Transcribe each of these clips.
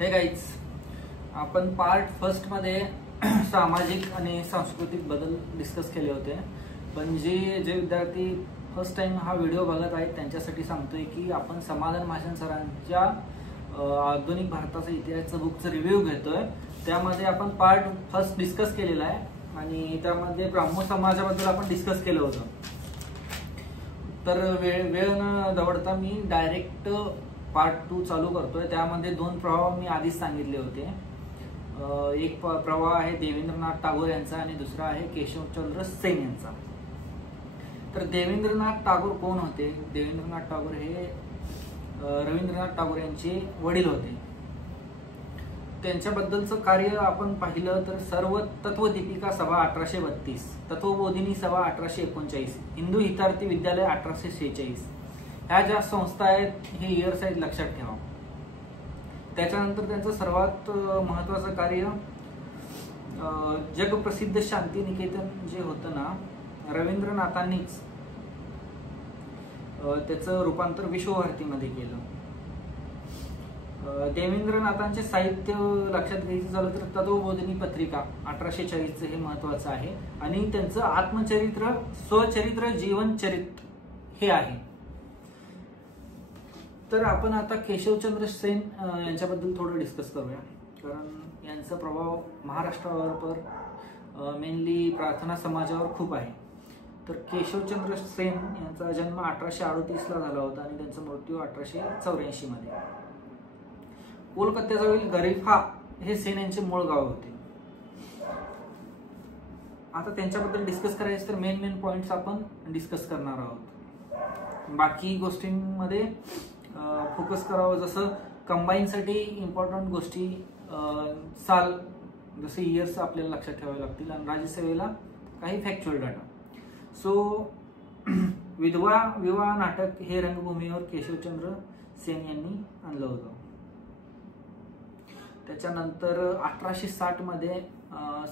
हे गाईज, आपण part first मध्ये सामाजिक आणि सांस्कृतिक बदल डिस्कस केले होते. पण जे विद्यार्थी फर्स्ट टाइम हा व्हिडिओ बघत आहेत त्यांच्यासाठी सांगतोय की आपण समाधान भाषण सरांच्या आधुनिक भारताचा इतिहासचा बुकचा रिव्ह्यू घेतोय. त्यामध्ये आपण पार्ट फर्स्ट डिस्कस केलेला आहे आणि त्यामध्ये ब्राह्मण समाजाबद्दल आपण डिस्कस केलं होतं. तर वेळ न दवडता मी डायरेक्ट पार्ट 2 चालू करतोय. त्यामध्ये 2 प्रवाह मी आधीच सांगितले होते. एक प्रवाह आहे देवेंद्रनाथ टागोर यांचा आणि दुसरा आहे केशवचंद्र सेन यांचा. तर देवेंद्रनाथ टागोर कोण होते? देवेंद्रनाथ टागोर हे रवींद्रनाथ टागोर यांचे वडील होते. त्यांच्याबद्दलचं कार्य आपण पाहिलं तर सर्व तत्वदीपिका सभा 1832, तत्वबोधिनी सभा 1839, हिंदू हितार्थी विद्यालय 1846, ह्या ज्या संस्था आहेत हे इयर्स आहेत लक्षात ठेवा. त्याच्यानंतर त्यांचं सर्वात महत्वाचं कार्य जगप्रसिद्ध शांतिनिकेतन जे होतं ना, रवींद्रनाथांनीच त्याचं रूपांतर विश्वभारतीमध्ये केलं. देवेंद्रनाथांचे साहित्य लक्षात घ्यायचं झालं तर तत्वबोधिनी पत्रिका 1840 हे महत्वाचं आहे आणि त्यांचं आत्मचरित्र, स्वचरित्र, जीवनचरित्र हे आहे. तर आपण आता केशवचंद्र सेन यांच्याबद्दल थोडं डिस्कस करूया, कारण यांचा प्रभाव महाराष्ट्रावर मेनली प्रार्थना समाजावर खूप आहे. तर केशवचंद्र सेन यांचा जन्म 1838 ला झाला होता आणि त्यांचा मृत्यू 1884 मध्ये. कोलकात्याजवळील गरीफा हे सेन यांचे मूळ गाव होते. आता त्यांच्याबद्दल डिस्कस करायचं तर मेन पॉइंट्स आपण डिस्कस करणार आहोत. बाकी गोष्टींमध्ये फोकस करावं, जसं कंबाईनसाठी इम्पॉर्टंट गोष्टी साल जसे इयर्स आपल्याला लक्षात ठेवावे लागतील आणि राज्यसेवेला काही फॅक्च्युअल डाटा. सो विधवा विवाह नाटक हे रंगभूमीवर केशवचंद्र सेन यांनी आणलं होतं. त्याच्यानंतर 1860 मध्ये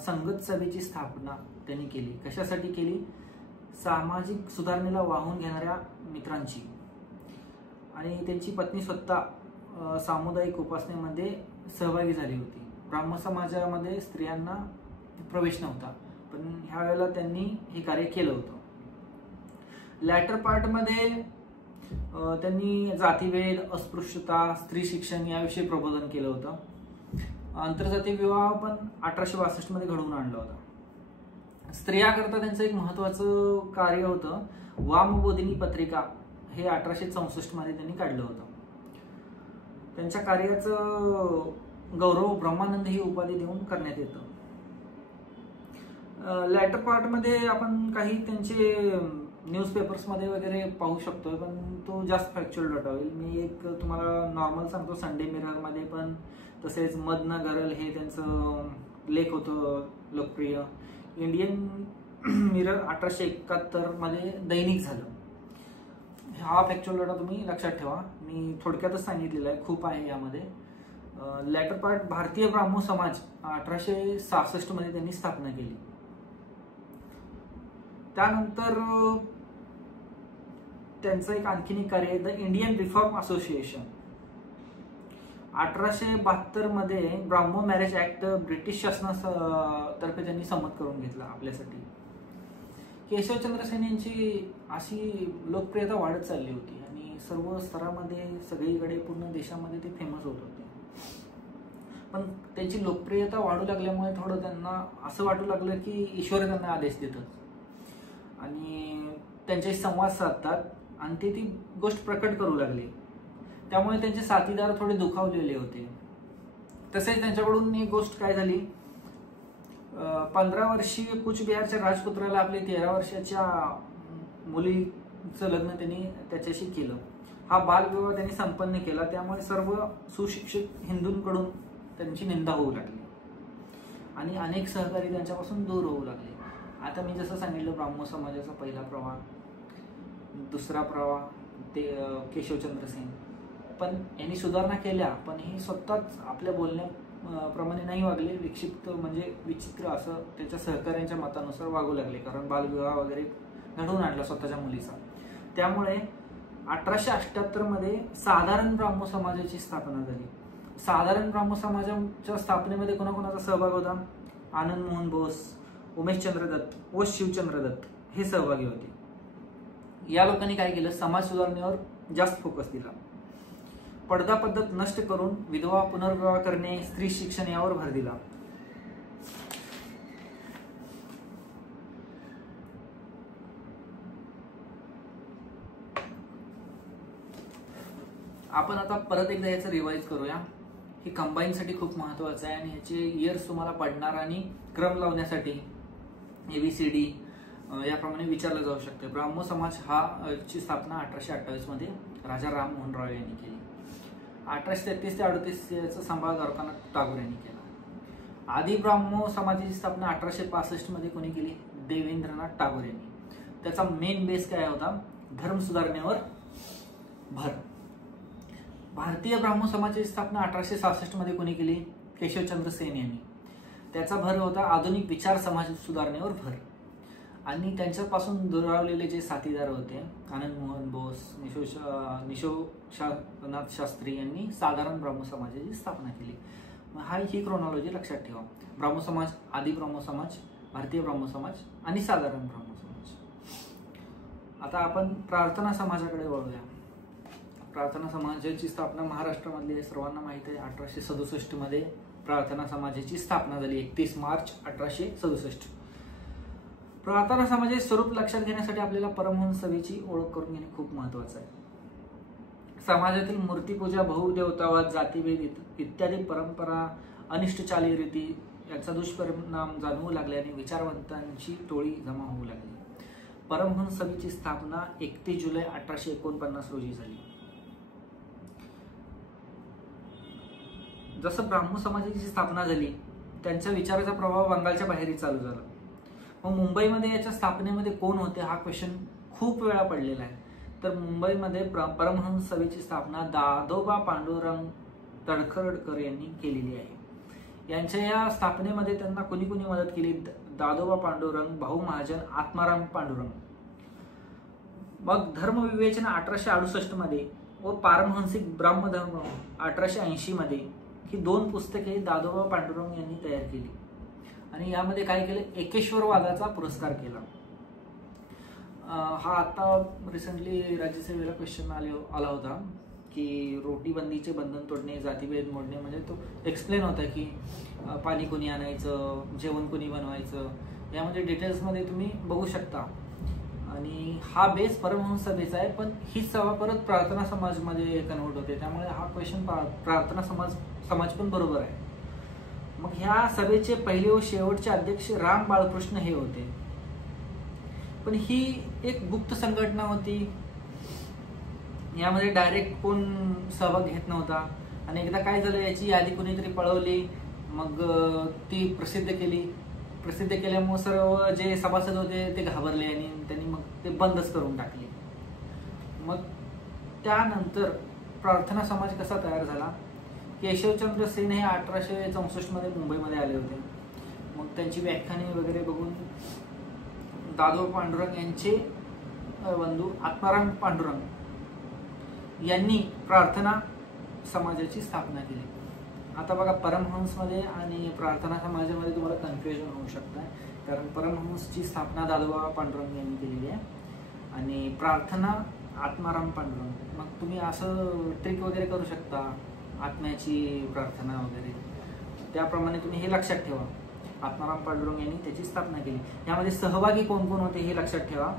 संगत सभेची स्थापना त्यांनी केली. कशासाठी केली? सामाजिक सुधारणेला वाहून घेणाऱ्या मित्रांची. आणि त्यांची पत्नी स्वतः सामुदायिक उपासनेमध्ये सहभागी झाली होती. ब्राह्मण समाजामध्ये स्त्रियांना प्रवेश नव्हता, पण ह्या वेळेला त्यांनी हे कार्य केलं होतं. लॅटर पार्ट मध्ये त्यांनी जातीभेद, अस्पृश्यता, स्त्री शिक्षण याविषयी प्रबोधन केलं होतं. आंतरजातीय विवाह पण 1862 मध्ये घडवून आणला होता. स्त्रियाकरता त्यांचं एक महत्वाचं कार्य होतं, वामबोधिनी पत्रिका हे 1864 मध्ये त्यांनी काढलं होतं. त्यांच्या कार्याचं गौरव ब्रह्मानंद ही उपाधी देऊन करण्यात येतं. लॅटर पार्ट मध्ये आपण काही त्यांचे न्यूजपेपर्स मध्ये वगैरे पाहू शकतोय, पण तो जास्त फॅक्च्युअल डाटा होईल. मी एक तुम्हाला नॉर्मल सांगतो. संडे मिरर मध्ये पण, तसेच मद न घरल हे त्यांचं लेख होतं लोकप्रिय. इंडियन मिरर 1871 मध्ये दैनिक झालं. हा फॅक्च्युअल डाटा तुम्ही लक्षात ठेवा. मी थोडक्यातच सांगितलेला आहे, खूप आहे यामध्ये. लॅटर पार्ट भारतीय ब्राह्मण समाज 1866 मध्ये त्यांनी स्थापना केली. त्यानंतर त्यांचं एक आणखीन एक कार्य आहे द इंडियन रिफॉर्म असोसिएशन. 1872 मध्ये ब्राह्मो मॅरेज ऍक्ट ब्रिटिश शासनातर्फे त्यांनी संमत करून घेतला आपल्यासाठी. केशवचंद्र सेन यांची अशी लोकप्रियता वाढत चालली होती आणि सर्व स्तरामध्ये सगळीकडे पूर्ण देशामध्ये ते फेमस होत होते. पण त्यांची लोकप्रियता वाढू लागल्यामुळे थोडं त्यांना असं वाटू लागलं की ईश्वर त्यांना आदेश देतात आणि त्यांच्याशी संवाद साधतात आणि ते ती गोष्ट प्रकट करू लागले. त्यामुळे त्यांचे साथीदार थोडे दुखावलेले होते. तसेच त्यांच्याकडून एक गोष्ट काय झाली, 15 वर्षीय कुचबिहारच्या राजपुत्राला आपल्या 13 वर्षाच्या मुलीचं लग्न त्यांनी त्याच्याशी केलं. हा बालविवाह त्यांनी संपन्न केला. त्यामुळे सर्व सुशिक्षित हिंदूंकडून त्यांची निंदा होऊ लागली आणि अनेक सहकारी त्यांच्यापासून दूर होऊ लागले. आता मी जसं सांगितलं, ब्राह्मण समाजाचा पहिला प्रवाह, दुसरा प्रवाह ते केशवचंद्र सेन. पण यांनी सुधारणा केल्या, पण हे स्वतःच आपल्या बोलण्याप्रमाणे नाही वागले. विक्षिप्त म्हणजे विचित्र असं त्याच्या सहकार्यांच्या मतानुसार वागू लागले, कारण बालविवाह वगैरे घडवून आणला स्वतःच्या मुलीचा. त्यामुळे 1878 मध्ये साधारण ब्राह्मण समाजाची स्थापना झाली. साधारण ब्राह्मो समाजाच्या स्थापनेमध्ये कोणाकोणाचा सहभाग होता? आनंद मोहन बोस, उमेशचंद्र दत्त व शिवचंद्र दत्त हे सहभागी होते। या लोकांनी काय केलं? समाज सुधारणेवर जास्त फोकस दिला। पडदा पद्धत नष्ट करून विधवा पुनर्विवाह करणे, स्त्री शिक्षण यावर भर दिला। आपण आता परत एकदा याचं रिवाइज करूया। हे कंबाईनसाठी खूप महत्त्वाचं आहे आणि ह्याचे इयर्स तुम्हाला पडणार आणि क्रम लावण्यासाठी ABCD याप्रमाणे विचारलं जाऊ शकते। ब्राह्मो समाज ची स्थापना 1828 मध्ये राजा राम मोहन रॉय यांनी केली। 1833 ते 38 याचा सांभाळ द्वारकानाथ टागोर यांनी केला। आदी ब्राह्मो समाजाची स्थापना 1865 मध्ये कोणी केली? देवेंद्रनाथ टागोर यांनी। त्याचा मेन बेस काय होता? धर्म सुधारणेवर भर। भारतीय ब्राह्मो समाजाची स्थापना 1866 मध्ये कोणी केली? केशवचंद्र सेन यांनी। त्याचा भर होता आधुनिक विचार समाज सुधारणेवर भर। आणि त्यांच्यापासून दुरावलेले जे साथीदार होते आनंद मोहन बोस, निशोनाथ शास्त्री यांनी साधारण ब्राह्मो समाजाची स्थापना केली। ही क्रोनॉलॉजी लक्षात ठेवा। ब्राह्मो समाज, आदी ब्राह्मो समाज, भारतीय ब्राह्मो समाज आणि साधारण ब्राह्मो समाज। आता आपण प्रार्थना समाजाकडे वळूया। प्रार्थना समाजाची स्थापना महाराष्ट्रामधली सर्वांना माहिती आहे। 1867 मध्ये प्रार्थना समाजाची स्थापना झाली, 31 मार्च 1867। प्रार्थना समाजाचे स्वरूप लक्षात घेण्यासाठी आपल्याला परमहंस सभेची ओळख करून घेणे खूप महत्त्वाचं आहे। समाजातील मूर्तीपूजा, बहुदेवतावाद, जातीभेद इत्यादी परंपरा, अनिष्ट चालीरीती याचा दुष्परिणाम जाणवू लागल्याने विचारवंतांची टोळी जमा होऊ लागली। परमहंस सभेची स्थापना 31 जुलै 1849 रोजी झाली। जसं ब्राह्मो समाजाची स्थापना झाली, त्यांच्या विचाराचा प्रभाव बंगालच्या बाहेरही चालू झाला। मग मुंबईमध्ये याच्या स्थापनेमध्ये कोण होते हा क्वेश्चन खूप वेळा पडलेला आहे। तर मुंबईमध्ये परमहंस सभेची स्थापना दादोबा पांडुरंग तडखरकर यांनी केलेली आहे। यांच्या या स्थापनेमध्ये त्यांना कोणी कोणी मदत केली? दादोबा पांडुरंग, भाऊ महाजन, आत्माराम पांडुरंग। मग धर्मविवेचन 1868 मध्ये व पारमहंसिक ब्राह्मधर्म 1880 मध्ये ही 2 पुस्तके दादोबा पांडुरंग यांनी तयार केली आणि यामध्ये काय केलं? एकेश्वरवादाचा पुरस्कार केला। हा आता रिसेंटली राज्यसभेला क्वेश्चन आला होता की रोटीबंदीचे बंधन तोडणे, जातीभेद मोडणे, म्हणजे तो एक्सप्लेन होता की पाणी कोणी आणायचं, जेवण कोणी बनवायचं, यामध्ये डिटेल्समध्ये तुम्ही बघू शकता। आणि हा बेस परमहंस सभेचा आहे, पण हीच सभा परत प्रार्थना समाजमध्ये कन्व्हर्ट होते, त्यामुळे हा क्वेश्चन प्रार्थना समाज पण बरोबर आहे। मग ह्या सभेचे पहिले व शेवटचे अध्यक्ष राम बाळकृष्ण हे होते, पण ही एक गुप्त संघटना होती। यामध्ये डायरेक्ट कोण सहभाग घेत नव्हता आणि एकदा काय झालं, याची यादी कोणीतरी पळवली, मग ती प्रसिद्ध केल्यामुळे सर्व जे सभासद होते ते घाबरले आणि त्यांनी मग ते बंदच करून टाकले। मग त्यानंतर प्रार्थना समाज कसा तयार झाला? केशवचंद्र सेन हे 1864 मध्ये मुंबईमध्ये आले होते। मग त्यांची व्याख्याने वगैरे बघून दादोबा पांडुरंग यांचे बंधू आत्माराम पांडुरंग यांनी प्रार्थना समाजाची स्थापना केली। आता बघा, परमहंसमध्ये आणि प्रार्थना समाजामध्ये तुम्हाला कन्फ्युजन होऊ शकतं, कारण परमहंसची स्थापना दादोबा पांडुरंग यांनी केलेली आहे आणि प्रार्थना आत्माराम पांडुरंग। मग तुम्ही असं ट्रिक वगैरे करू शकता, आत्म्याची प्रार्थना वगैरे, त्याप्रमाणे तुम्ही हे लक्षात ठेवा। आत्माराम पांडुरंग यांनी त्याची स्थापना केली। यामध्ये सहभागी कोण कोण होते हे लक्षात ठेवा।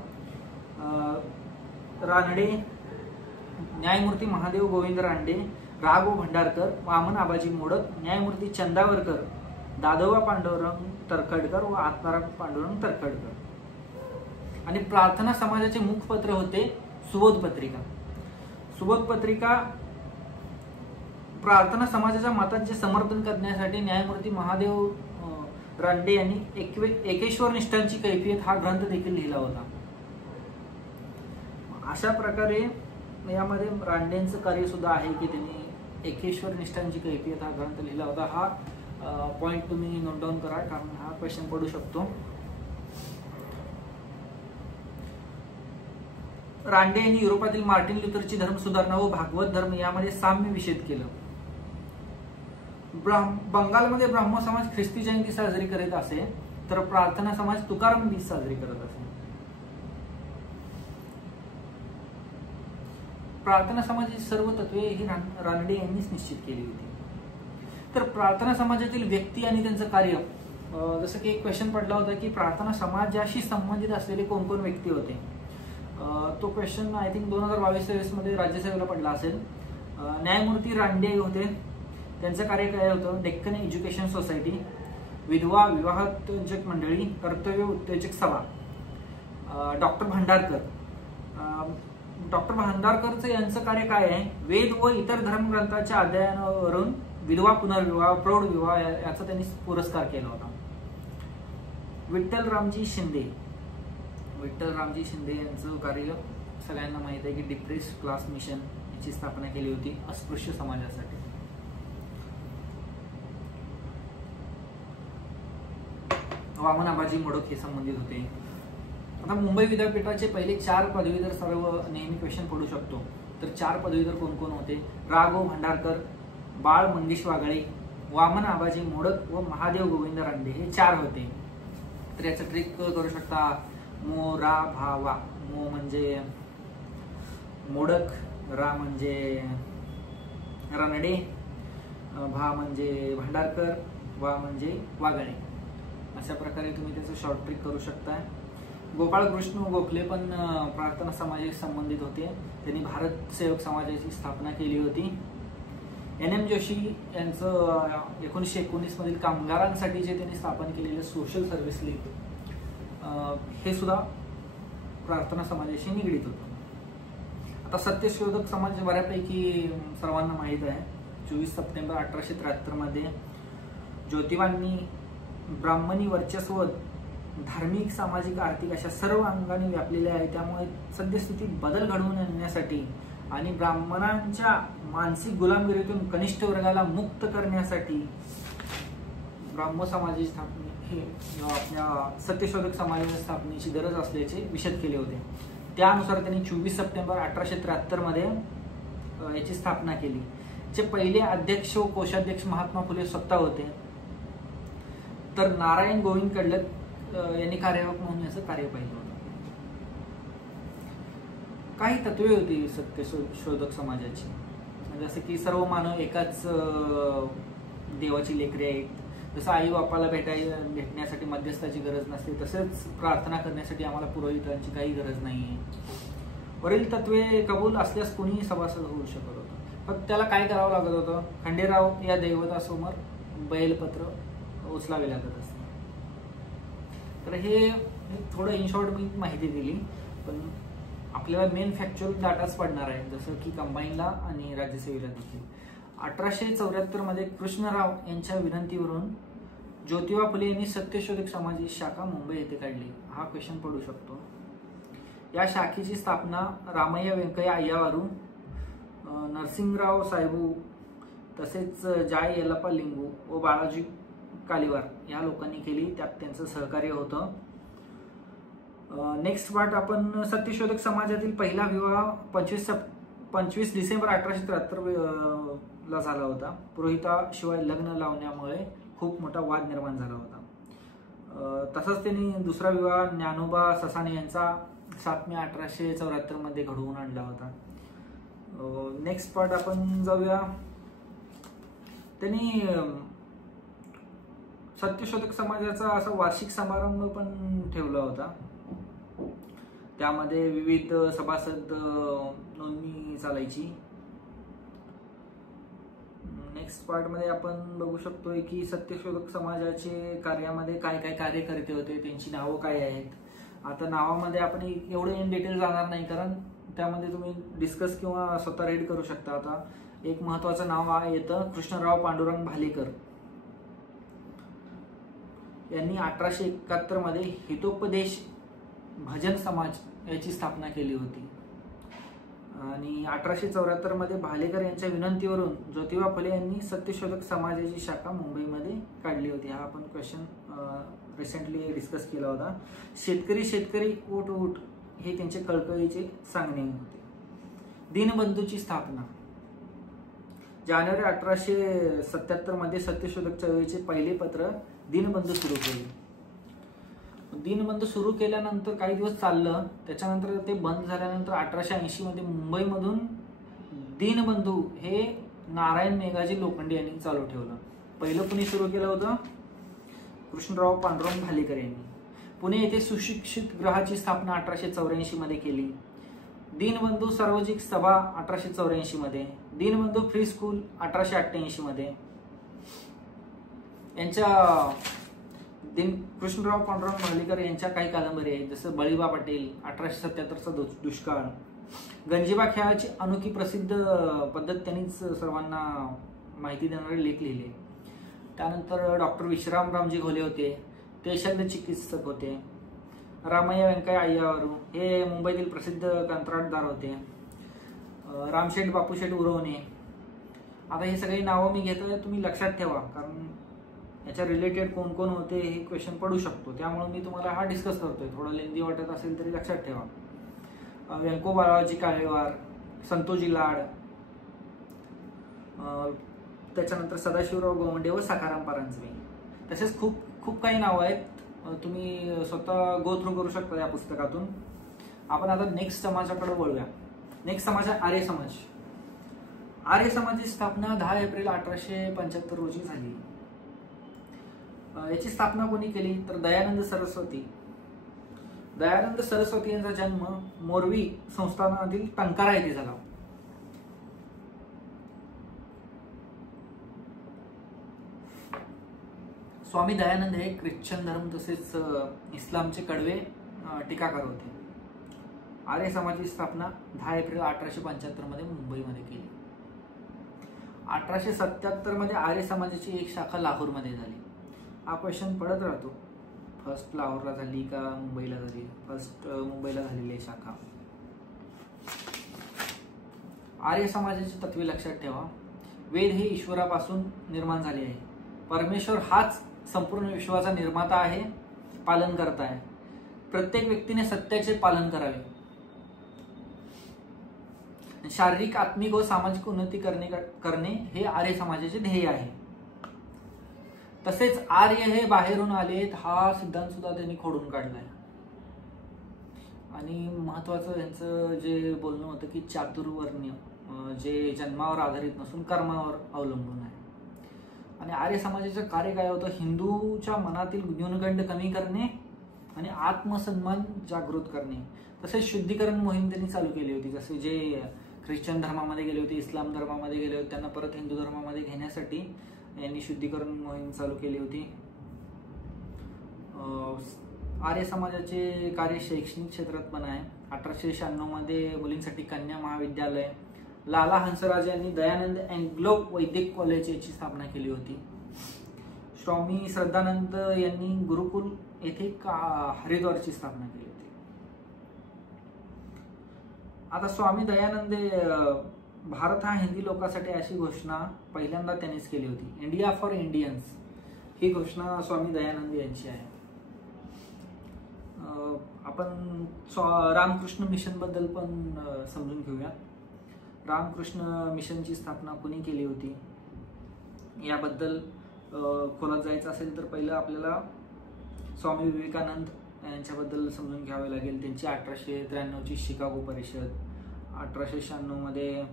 रानडे, न्यायमूर्ती महादेव गोविंद रानडे, राघव भंडारकर, वामन आबाजी मोडक, न्यायमूर्ती चंदावरकर, दादोबा पांडुरंग तरखडकर व आत्माराम पांडुरंग तरखडकर। आणि प्रार्थना समाजाचे मुखपत्र होते सुबोध पत्रिका। सुबोध पत्रिका प्रार्थना समाजाच्या मतांचे समर्थन करण्यासाठी न्यायमूर्ती महादेव रानडे यांनी एकेश्वर निष्ठांची कैफियत हा ग्रंथ देखील लिहिला होता। अशा प्रकारे यामध्ये रानडेंचं कार्य सुद्धा आहे की त्यांनी एकेश्वर निष्ठांची कैफियत हा ग्रंथ लिहिला होता। हा पॉइंट तुम्ही नोट डाऊन करा, कारण हा क्वेश्चन पडू शकतो। रानडे यांनी युरोपातील मार्टिन लुथरची धर्म सुधारणा व भागवत धर्म यामध्ये साम्य विषेद केलं। बंगालमध्ये ब्राह्मण समाज ख्रिस्ती जयंती साजरी करीत असे, तर प्रार्थना समाज तुकाराम बीज साजरी करत असे. प्रार्थना समाजाची सर्व तत्वे ही रानडे यांनीच निश्चित केली होती. तर प्रार्थना समाजातील व्यक्ती आणि त्यांचं कार्य, जसं की एक क्वेश्चन पडला होता की प्रार्थना समाजाशी संबंधित असलेले कोण कोण व्यक्ती होते. तो क्वेश्चन आय थिंक 2022-23 मध्ये राज्यसभेला पडला असेल. न्यायमूर्ती रानडे होते. त्यांचं कार्य काय होतं? डेक्कन एज्युकेशन सोसायटी, विधवा विवाहोत्तेजक मंडळी, कर्तव्य उत्तेजक सभा. डॉक्टर भांडारकरचं यांचं कार्य काय आहे? वेद व इतर धर्मग्रंथाच्या अध्ययनावरून विधवा पुनर्विवाह, प्रौढ विवाह याचा त्यांनी पुरस्कार केला होता. विठ्ठलरामजी शिंदे यांचं कार्य सगळ्यांना माहित आहे की डिप्रेस्ड क्लास मिशन याची स्थापना केली होती अस्पृश्य समाजासाठी. वामन आबाजी मोडक हे संबंधित होते. आता मुंबई विद्यापीठाचे पहिले 4 पदवीधर सर्व नेहमी क्वेश्चन पडू शकतो. तर 4 पदवीधर कोण कोण होते? रा.गो. भांडारकर, बाळ मंगेश वागळे, वामन आबाजी मोडक व महादेव गोविंद रानडे हे 4 होते. तर याचं ट्रिक करू शकता. मो रा भा वा. मो म्हणजे मोडक, रा म्हणजे रानडे, भा म्हणजे भांडारकर, वा म्हणजे वागळे. अशा प्रकारे तुम्ही त्याचं शॉर्ट ट्रिक करू शकता. गोपाळकृष्ण गोखले पण प्रार्थना समाजाशी संबंधित होते. त्यांनी भारत सेवक समाजाची स्थापना केली होती. NM जोशी यांचं 1919 मधील कामगारांसाठी जे त्यांनी स्थापन केलेलं सोशल सर्व्हिस लीग हे सुद्धा प्रार्थना समाजाशी निगडीत होतं. आता सत्यशोधक समाज बऱ्यापैकी सर्वांना माहीत आहे. 24 सप्टेंबर 1873 मध्ये ज्योतिबांनी ब्राह्मणी वर्चस्व धार्मिक, सामाजिक, आर्थिक अशा सर्व अंगाने व्यापलेले आहे. त्यामुळे सद्यस्थितीत बदल घडवून आणण्यासाठी आणि ब्राह्मणांच्या मानसिक गुलामगिरीतून कनिष्ठ वर्गाला मुक्त करण्यासाठी ब्राह्म समाजाची स्थापना हे आपल्या सत्यशोधक समाजाच्या स्थापनेची गरज असल्याचे विशद केले होते. त्यानुसार त्यांनी 24 सप्टेंबर 1873 मध्ये याची स्थापना केली. जे पहिले अध्यक्ष व कोषाध्यक्ष महात्मा फुले स्वतः होते. तर नारायण गोविंद कडलक यांनी कार्यवाहक म्हणून याचं कार्य पाहिलं होतं. काही तत्वे होती सत्यशोधक समाजाची, जसं की सर्व मानव एकाच देवाची लेकरे आहेत. जसं आई बापाला भेटण्यासाठी मध्यस्थाची गरज नसते, तसेच प्रार्थना करण्यासाठी आम्हाला पुरोहितांची काही गरज नाहीये. वरील तत्वे कबूल असल्यास कोणीही सभासद होऊ शकत होतं. फक्त त्याला काय करावं लागत होतं? खंडेराव या दैवतासमोर बैलपत्र उचलावे लागत असते. तर हे थोडं इन शॉर्ट मी माहिती दिली, पण आपल्याला मेन फॅक्च्युअल डाटाच पडणार आहे, जसं की कंबाईनला आणि राज्यसेवेला देखील. 1874 मध्ये कृष्णराव यांच्या विनंतीवरून ज्योतिबा फुले यांनी सत्यशोधक समाजाची शाखा मुंबई येथे काढली. हा क्वेश्चन पडू शकतो. या शाखेची स्थापना रामय्या व्यंकय्या अय्यावारू, नरसिंगराव साहेबू, तसेच जाय येलप्पा लिंगू व बाळाजी कालिवार या लोकांनी केली. त्यात त्यांचं सहकार्य होतं. नेक्स्ट पार्ट आपण सत्यशोधक समाजातील पहिला विवाह 25 डिसेंबर 1873 ला झाला होता. पुरोहिताशिवाय लग्न लावण्यामुळे खूप मोठा वाद निर्माण झाला होता. तसंच त्यांनी दुसरा विवाह ज्ञानोबा ससाणे यांचा 7 मे 1874 मध्ये घडवून आणला होता. नेक्स्ट पार्ट आपण जाऊया. त्यांनी सत्यशोधक समाजाचा असा वार्षिक समारंभ पण ठेवला होता. त्यामध्ये विविध सभासद नोंदणी चालायची. नेक्स्ट पार्ट मध्ये आपण बघू शकतोय की सत्यशोधक समाजाचे कार्यामध्ये काय काय कार्यकर्ते होते, त्यांची नावं काय आहेत. आता नावामध्ये आपण एवढं इन डिटेल जाणार नाही, कारण त्यामध्ये तुम्ही डिस्कस किंवा स्वतः रीड करू शकता. आता एक महत्वाचं नाव येतं कृष्णराव पांडुरंग भालेकर यांनी 1871 मध्ये हितोपदेश भजन समाज याची स्थापना केली होती. आणि 1874 मध्ये भालेकर यांच्या विनंतीवरून ज्योतिबा फुले यांनी सत्यशोधक समाजाची शाखा मुंबईमध्ये काढली होती. हा आपण क्वेश्चन रिसेंटली डिस्कस केला होता. शेतकरी उठ उठ हे त्यांचे कळकळीचे सांगणे होते. दीनबंधूची स्थापना जानेवारी 1877 मध्ये सत्यशोधक चळवळीचे पहिले पत्र दीनबंधू सुरू केले. दीनबंधू सुरू केल्यानंतर काही दिवस चाललं, त्याच्यानंतर ते बंद झाल्यानंतर 1880 मध्ये मुंबईमधून दीनबंधू हे नारायण मेघाजी लोखंडे यांनी चालू ठेवलं. पहिलं कुणी सुरू केलं होतं? कृष्णराव पांडुरंग भालेकर यांनी. पुणे येथे सुशिक्षित गृहाची स्थापना 1884 मध्ये केली. दीनबंधू सार्वजनिक सभा 1884 मध्ये. दीनबंधू फ्री स्कूल 1888 मध्ये. यांच्या कृष्णराव पांडुरंग भालेकर यांच्या काही कादंबरी आहेत, जसं बळीबा पाटील, 1877चा दुष्काळ, गंजीबा खेळाची अनोखी प्रसिद्ध पद्धत त्यांनीच सर्वांना माहिती देणारे लेख लिहिले. त्यानंतर डॉक्टर विश्रामरामजी घोले होते, ते शल्य चिकित्सक होते. रामय्या व्यंकय्या अय्यावरू हे मुंबईतील प्रसिद्ध कंत्राटदार होते. रामशेठ बापूशेठ उरवणे. आता हे सगळी नावं मी घेतोय, तुम्ही लक्षात ठेवा, कारण याच्या रिलेटेड कोण कोण होते हे क्वेश्चन पडू शकतो, त्यामुळे मी तुम्हाला हा डिस्कस करतोय. थोडं लेंदी वाटत असेल तरी लक्षात ठेवा. व्यंको बाळाजी काळेवार, संतोजी लाड, त्याच्यानंतर सदाशिवराव गोवंडे व सखाराम परांजपे. तसेच खूप खूप काही नावं आहेत, तुम्ही स्वतः गो थ्रू करू शकता या पुस्तकातून. आपण आता नेक्स्ट समाजाकडे वळूया. नेक्स्ट समाज आहे आर्य समाज. आर्य समाजाची स्थापना 10 एप्रिल 1875 रोजी झाली. याची स्थापना कोणी केली तर दयानंद सरस्वती. दयानंद सरस्वती यांचा जन्म मोरवी संस्थानातील टंकारा येथे झाला. स्वामी दयानंद हे ख्रिश्चन धर्म तसेच इस्लामचे कडवे टीकाकार होते. आर्य समाजाची स्थापना 10 एप्रिल 1875 मध्ये मुंबईमध्ये केली. 1877 मध्ये आर्य समाजाची एक शाखा लाहोरमध्ये झाली. हा क्वेश्चन पडत राहतो, फर्स्ट लाहोरला झाली का मुंबईला झाली? फर्स्ट मुंबईला झालेली आहे शाखा. आर्य समाजाची तत्वे लक्षात ठेवा. वेद हे ईश्वरापासून निर्माण झाले आहे. परमेश्वर हाच संपूर्ण विश्वाचा निर्माता आहे, पालन करता आहे. प्रत्येक व्यक्तीने सत्याचे पालन करावे. शारीरिक, आत्मिक व सामाजिक उन्नती करणे हे आर्य समाजाचे ध्येय आहे. तसेच आर्य हे बाहेरून आलेत हा सिद्धांत सुद्धा त्यांनी खोडून काढलाय. आणि महत्वाचं यांचं जे बोलणं होतं की चातुर्वर्ण्य जे जन्मावर आधारित नसून कर्मावर अवलंबून आहे. आणि आर्य समाजाचं कार्य काय होतं? हिंदूच्या मनातील न्यूनगंड कमी करणे आणि आत्मसन्मान जागृत करणे. तसेच शुद्धीकरण मोहीम त्यांनी चालू केली होती. जसे जे ख्रिश्चन धर्मामध्ये गेले होते, इस्लाम धर्मामध्ये गेले होते, त्यांना परत हिंदू धर्मामध्ये घेण्यासाठी यांनी शुद्धीकरण मोहीम चालू केली होती. आर्य समाजाचे कार्य शैक्षणिक क्षेत्रात पण आहे. 1896 मध्ये मुलींसाठी कन्या महाविद्यालय, लाला हंसराज यांनी दयानंद अँग्लो वैदिक कॉलेज याची स्थापना केली होती. स्वामी श्रद्धानंद यांनी गुरुकुल येथे हरिद्वारची स्थापना केली होती. आता स्वामी दयानंद भारत हा हिंदी लोकांसाठी अशी घोषणा पहिल्यांदा त्यांनीच केली होती. इंडिया फॉर इंडियन्स ही घोषणा स्वामी दयानंद यांची आहे. आपण रामकृष्ण मिशन बद्दल पण समजून घेऊया. रामकृष्ण मिशनची स्थापना कोणी केली होती याबद्दल खोलात जायचं असेल तर पहिलं आपल्याला स्वामी विवेकानंद यांच्याबद्दल समजून घ्यावे लागेल. त्यांची 1893ची शिकागो परिषद, 1896 मध्ये.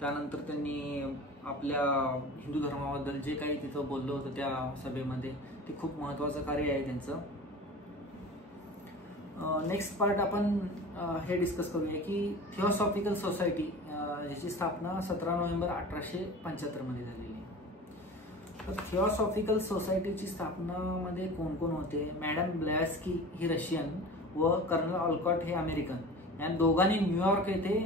त्यानंतर त्यांनी आपल्या हिंदू धर्माबद्दल जे काही तिथं बोललं होतं त्या सभेमध्ये, ते खूप महत्त्वाचं कार्य आहे त्यांचं. नेक्स्ट पार्ट आपण हे डिस्कस करूया की थिओसॉफिकल सोसायटी याची स्थापना 17 नोव्हेंबर 1875 मध्ये झालेली आहे. तर थिओसॉफिकल सोसायटीची स्थापनामध्ये कोण कोण होते? मॅडम ब्लॅस्की ही रशियन व कर्नल ऑलकॉट हे अमेरिकन. या दोघांनी न्यूयॉर्क येथे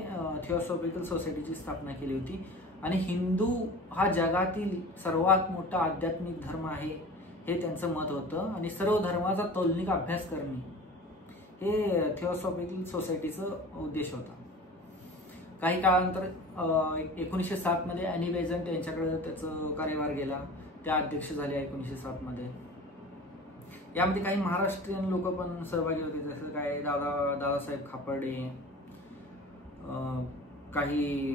थिओसॉफिकल सोसायटीची स्थापना केली होती. आणि हिंदू हा जगातील सर्वात मोठा आध्यात्मिक धर्म आहे हे त्यांचं मत होतं. आणि सर्व धर्माचा तौलनिक अभ्यास करणे हे थिओसॉफिकल सोसायटीचं उद्देश होता. काही काळानंतर 1907 मध्ये ॲनी बेझंट यांच्याकडे त्याचं कार्यभार गेला. त्या अध्यक्ष झाले 1907 मध्ये. यामध्ये काही महाराष्ट्रीयन लोक पण सहभागी होते, जसं काय दादासाहेब खापर्डे, काही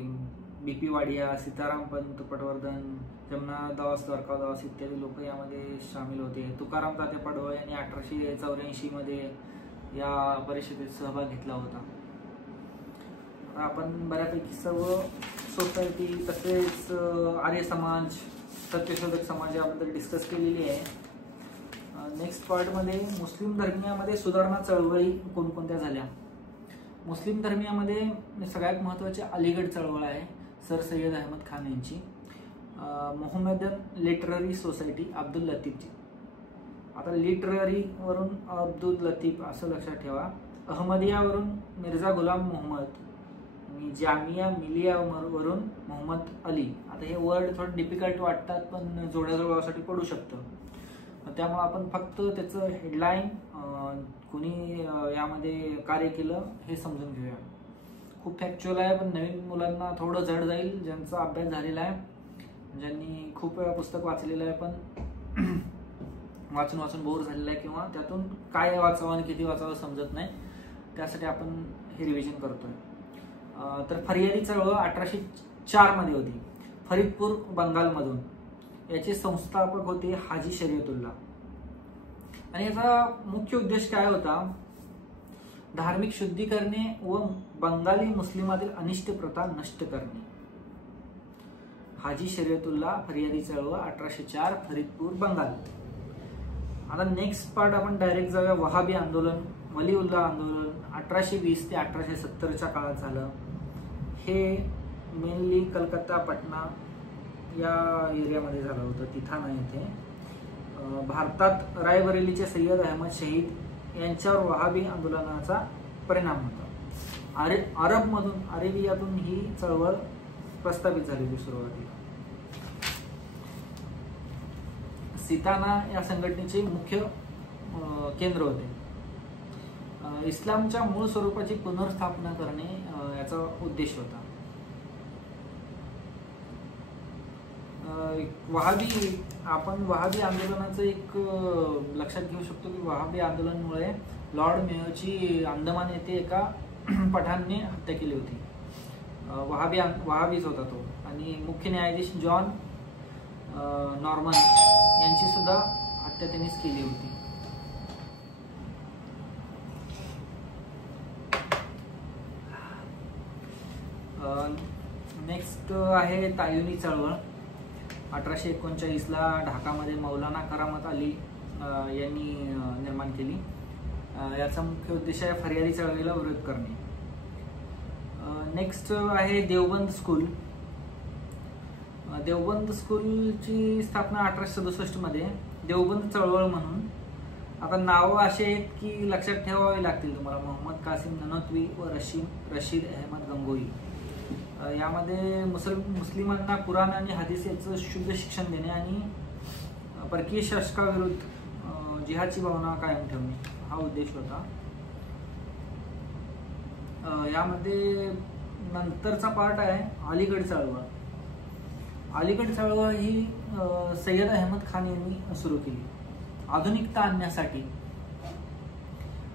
BP वाडिया, सीताराम पंत पटवर्धन, जमनादास, द्वारकादास इत्यादी लोक यामध्ये सामील होते. तुकाराम तात्या पडवळ यांनी 1884 मध्ये या परिषदेत सहभाग घेतला होता. आपण बऱ्यापैकी सर्व सोसायटी तसेच आर्य समाज, सत्यशोधक समाज याबद्दल डिस्कस केलेली आहे. नेक्स्ट पार्टमध्ये मुस्लिम धर्मियामध्ये सुधारणा चळवळी कोणकोणत्या झाल्या. मुस्लिम धर्मियामध्ये सगळ्यात महत्त्वाची अलीगढ चळवळ आहे, सर सय्यद अहमद खान यांची. मोहम्मदन लिटररी सोसायटी, अब्दुल लतीफची. आता लिटररी वरून अब्दुल लतीफ असं लक्षात ठेवा. अहमदियावरून मिर्झा गुलाम मोहम्मद आणि जामिया मिलिया वरून मोहम्मद अली. आता हे वर्ड थोडं डिफिकल्ट वाटतात पण जोड्याजोडासाठी पडू शकतं, त्यामुळे आपण फक्त त्याचं हेडलाईन कोणी यामध्ये कार्य केलं हे समजून घेऊया. खूप फॅक्च्युअल आहे पण नवीन मुलांना थोडं जड जाईल, ज्यांचा अभ्यास झालेला आहे, ज्यांनी खूप वेळा पुस्तक वाचलेलं आहे पण वाचून वाचून बोर झालेलं आहे किंवा त्यातून काय वाचावं आणि किती वाचावं समजत नाही, त्यासाठी आपण हे रिव्हिजन करतोय. तर फरियादी चळवळ 1804 मध्ये होती, फरीदपूर बंगालमधून. याचे संस्थापक होते हाजी शरीयतुल्लाह. आणि याचा मुख्य उद्देश काय होता, धार्मिक शुद्धी करणे व बंगाली मुस्लिमातील अनिष्ट प्रथा नष्ट करणे. हाजी शरीयतुल्लाह, फरियादी चळवळ 1804, फरीदपूर बंगाल. आता नेक्स्ट पार्ट आपण डायरेक्ट जाऊया. वहाबी आंदोलन, वलीउल्लाह आंदोलन 1820 ते 1870च्या काळात झालं. हे मेनली कलकत्ता, पटना या एरियामध्ये झालं होतं, तिथाना येथे. भारतात रायबरेलीचे सय्यद अहमद शहीद यांच्यावर वहाबी आंदोलनाचा परिणाम होता. अरेबियातून ही चळवळ प्रस्थापित झाली होती सुरुवातीला. सिताना या संघटनेचे मुख्य केंद्र होते. इस्लामच्या मूळ स्वरूपाची पुनर्स्थापना करणे याचा उद्देश होता. वहाबी आंदोलनाचं एक लक्षात घेऊ शकतो की वहाबी आंदोलनामुळे लॉर्ड मेयोची अंदमान येथे एका पठाणने हत्या केली होती. वहाबीच होता तो. आणि मुख्य न्यायाधीश जॉन नॉर्मन यांची सुद्धा हत्या त्यांनीच केली होती. नेक्स्ट आहे तायुनी चळवळ. 1839ला ढाकामध्ये मौलाना करामत अली यांनी निर्माण केली. याचा मुख्य उद्देश आहे फरियादी चळवळीला विरोध करणे. नेक्स्ट आहे देवबंद स्कूल. देवबंद स्कूलची स्थापना 1867 मध्ये देवबंद चळवळ म्हणून. आता नावं असे आहेत की लक्षात ठेवावे लागतील तुम्हाला. मोहम्मद कासिम ननोत्वी व रशीद अहमद गंगोई. यामध्ये मुस्लिमांना कुराण आणि हदीस याचं शुद्ध शिक्षण देणे आणि परकीय शासकाविरुद्ध जिहादची भावना कायम ठेवणे हा उद्देश होता. यामध्ये नंतरचा पार्ट आहे अलीगढ चळवळ. अलीगढ चळवळ ही सय्यद अहमद खान यांनी सुरू केली आधुनिकता आणण्यासाठी.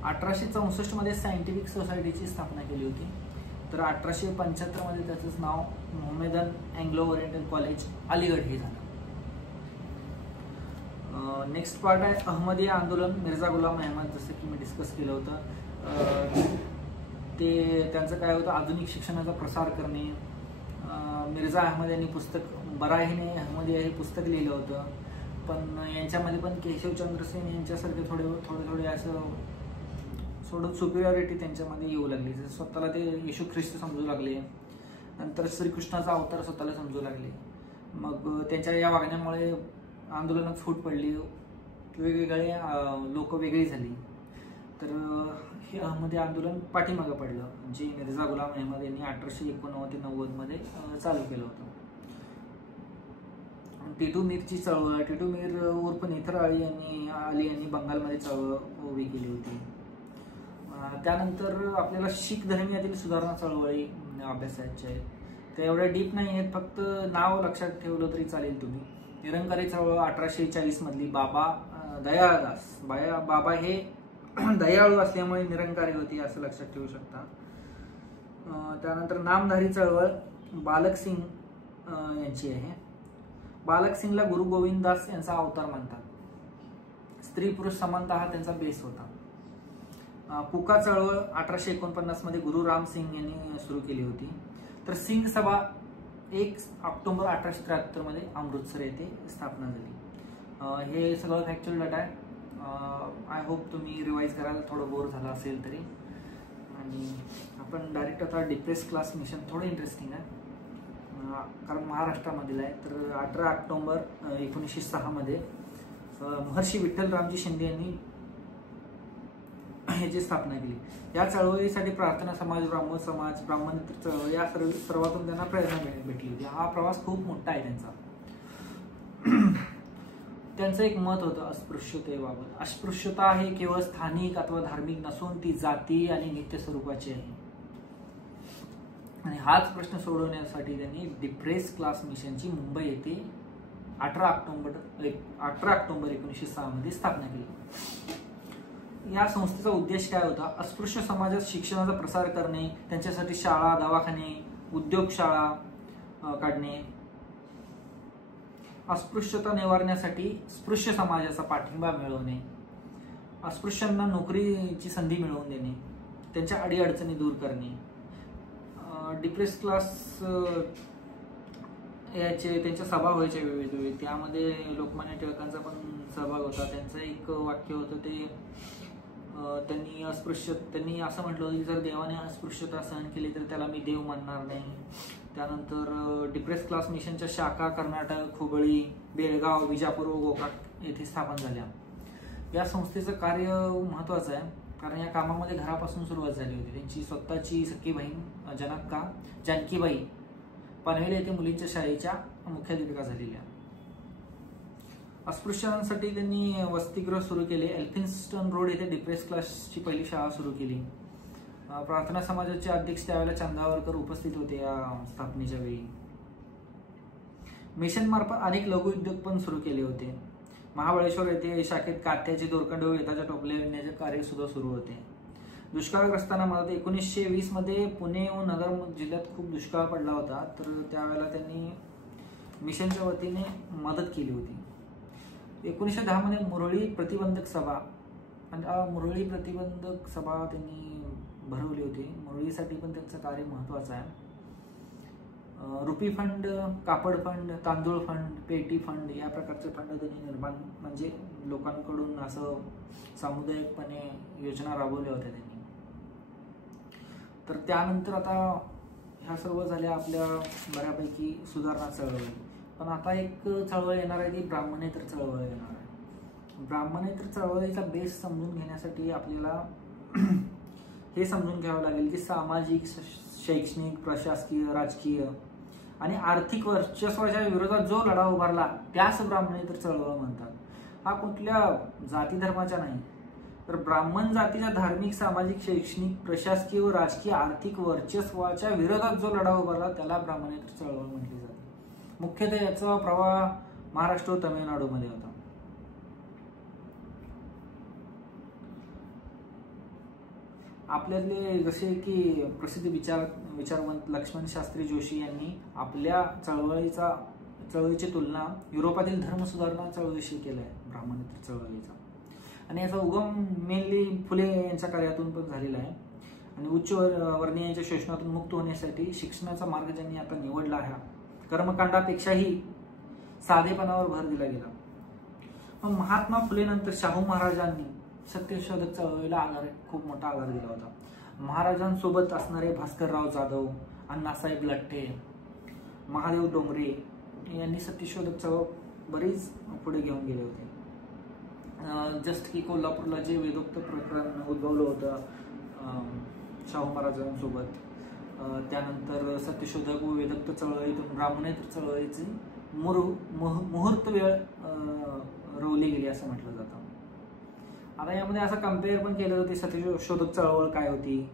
1864 मध्ये सायंटिफिक सोसायटीची स्थापना केली होती. तर 1875 मध्ये त्याचंच नाव Mohammedan Anglo Oriental college Aligarh हे झालं. नेक्स्ट पार्ट आहे अहमदिया आंदोलन, मिर्झा गुलाम अहमद. जसं की मी डिस्कस केलं होतं, ते त्यांचं काय होतं, आधुनिक शिक्षणाचा प्रसार करणे. मिर्झा अहमद यांनी पुस्तक बराहिने अहमदिया हे पुस्तक लिहिलं होतं. पण यांच्यामध्ये पण केशवचंद्र सेन यांच्यासारखे थोडे असं सोडून सुपिरियरिटी त्यांच्यामध्ये येऊ लागली. जसं स्वतःला ते येशू ख्रिस्त समजू लागले, नंतर श्रीकृष्णाचा अवतार स्वतःला समजू लागले. मग त्यांच्या या वागण्यामुळे आंदोलनात फूट पडली, वेगवेगळे लोक वेगळी झाली. तर हे अहमदी आंदोलन पाठीमागं पडलं, जे मिर्झा गुलाम अहमद यांनी 1889 ते 90 मध्ये चालू केलं होतं. टिटू मीरची चळवळ. टिटू मीर उर्फ नेथर अली यांनी बंगालमध्ये चळवळ उभी केली होती. त्यानंतर आपल्याला शीख धर्मियातील सुधारणा चळवळी अभ्यासायच्या आहेत. त्या एवढ्या डीप नाही आहेत, फक्त नाव लक्षात ठेवलं तरी चालेल तुम्ही. निरंकारी चळवळ 1840 मधली. बाबा दयाळदास. बाबा हे दयाळू असल्यामुळे निरंकारी होती असं लक्षात ठेवू शकता. त्यानंतर नामधारी चळवळ बालक सिंग यांची आहे. बालक सिंगला गुरु गोविंद दास यांचा अवतार मानतात. स्त्री पुरुष समानता हा त्यांचा बेस होता. कुका चळवळ 1849 मध्ये गुरु राम सिंग यांनी सुरू केली होती. तर सिंग सभा 1 ऑक्टोबर 1873 मध्ये अमृतसर येथे स्थापना झाली. हे सगळं फॅक्च्युअल डाटा आहे. आय होप तुम्ही रिवाईज करायला थोडं बोर झालं असेल तरी. आणि आपण डायरेक्ट आता डिप्रेस क्लास मिशन थोडं इंटरेस्टिंग आहे कारण महाराष्ट्रामधील आहे. तर 18 ऑक्टोबर 1906 मध्ये महर्षी विठ्ठल रामजी शिंदे यांनी ह्याची स्थापना केली. या चळवळीसाठी प्रार्थना समाज, ब्राह्मण समाज, ब्राह्मण चळवळ या सर्वातून त्यांना प्रेरणा भेटली होती. हा प्रवास खूप मोठा आहे त्यांचा. त्यांचं एक मत होतं अस्पृश्यतेबाबत. अस्पृश्यता हे केवळ स्थानिक अथवा धार्मिक नसून ती जाती आणि नित्य स्वरूपाची आहे. आणि हाच प्रश्न सोडवण्यासाठी त्यांनी डिप्रेस क्लास मिशनची मुंबई येथे 18 ऑक्टोबर 1906 मध्ये स्थापना केली. या संस्थेचा उद्देश काय होता? अस्पृश्य समाजात शिक्षणाचा प्रसार करणे, त्यांच्यासाठी शाळा, दवाखाने, उद्योगशाळा काढणे, अस्पृश्यता निवारण्यासाठी स्पृश्य समाजाचा पाठिंबा मिळवणे, अस्पृश्यांना नोकरीची संधी मिळवून देणे, त्यांच्या अडीअडचणी दूर करणे. डिप्रेस क्लास याचे त्यांच्या सभा व्हायच्या वेगवेगळे. त्यामध्ये लोकमान्य टिळकांचा पण सहभाग होता. त्यांचं एक वाक्य होतं ते त्यांनी असं म्हटलं होतं की जर देवाने अस्पृश्यता सहन केली तर त्याला मी देव मानणार नाही. त्यानंतर डिप्रेस क्लास मिशनच्या शाखा कर्नाटक, हुबळी, बेळगाव, विजापूर व गोकाक येथे स्थापन झाल्या. या संस्थेचं कार्य महत्त्वाचं आहे कारण या कामामध्ये घरापासून सुरुवात झाली होती. त्यांची स्वतःची सख्खी बहीण जानकीबाई पनवेल येथे मुलींच्या शाळेच्या मुख्याध्यापिका झालेल्या. अस्पृश्यांसाठी त्यांनी वसतिगृह सुरू केले. एल्फिन्स्टन रोड येथे डिप्रेस क्लासची पहिली शाळा सुरू केली. प्रार्थना समाजाचे अध्यक्ष त्यावेळेला चंदावरकर उपस्थित होते या स्थापनेच्या वेळी. मिशन मार्फत अनेक लघु उद्योग पण सुरू केले होते. महाबळेश्वर येथे शाखेत काथ्याचे दोरखंड व वेताच्या टोपल्या विणण्याचे कार्य सुद्धा सुरू होते. दुष्काळग्रस्तांना मदत 1920 मध्ये पुणे व नगर जिल्ह्यात खूप दुष्काळ पडला होता. तर त्यावेळेला त्यांनी मिशनच्या वतीने मदत केली होती. 1910 मध्ये मुरळी प्रतिबंधक सभा त्यांनी भरवली होती. मुरळीसाठी पण त्यांचं कार्य महत्त्वाचं आहे. रुपी फंड, कापड फंड, तांदूळ फंड, पेटी फंड या प्रकारचे फंड त्यांनी निर्माण म्हणजे लोकांकडून असं सामुदायिकपणे योजना राबवल्या होत्या त्यांनी. तर त्यानंतर आता ह्या सर्व झाल्या आपल्या बऱ्यापैकी सुधारणा चळवळी. पण आता एक चळवळ येणार आहे ती ब्राह्मणेतर चळवळ येणार आहे. ब्राह्मणेतर चळवळीचा बेस समजून घेण्यासाठी आपल्याला हे समजून घ्यावं लागेल की सामाजिक, शैक्षणिक, प्रशासकीय, राजकीय आणि आर्थिक वर्चस्वाच्या विरोधात जो लढा उभारला त्यास ब्राह्मणेतर चळवळ म्हणतात. हा कुठल्या जाती धर्माच्या नाही तर ब्राह्मण जातीच्या धार्मिक, सामाजिक, शैक्षणिक, प्रशासकीय व राजकीय आर्थिक वर्चस्वाच्या विरोधात जो लढा उभारला त्याला ब्राह्मणेतर चळवळ म्हटली जाते. मुख्यतः याचा प्रवाह महाराष्ट्र व तमिळनाडूमध्ये होता. आपल्यातले जसे की प्रसिद्ध विचारवंत लक्ष्मण शास्त्री जोशी यांनी आपल्या चळवळीची तुलना युरोपातील धर्म सुधारणा चळवळीशी केलं आहे ब्राह्मणेतर चळवळीचा. आणि याचा उगम मेनली फुले यांच्या कार्यातून पण झालेला आहे. आणि उच्च वर्णीयांच्या शोषणातून मुक्त होण्यासाठी शिक्षणाचा मार्ग ज्यांनी आता निवडला आहे कर्मकांडापेक्षाही साधेपणावर भर दिला गेला. मग महात्मा फुलेनंतर शाहू महाराजांनी सत्यशोधक चळवळीला खूप मोठा आधार दिला होता. महाराजांसोबत असणारे भास्करराव जाधव, अण्णासाहेब लठ्ठे, महादेव डोंगरे यांनी सत्यशोधक चळवळ बरीच पुढे घेऊन गेले होते. जस्ट की कोल्हापूरला जे वेदोक्त प्रकरण उद्भवलं होतं शाहू महाराजांसोबत, त्यानंतर सत्यशोधक व वेदोक्त चळवळीतून ब्राह्मणेतर चळवळीची मुहूर्त वेळ रोवली गेली असं म्हटलं जातं. आता यामध्ये असं कम्पेअर पण केलं होतं सत्यशोधक चळवळ काय होती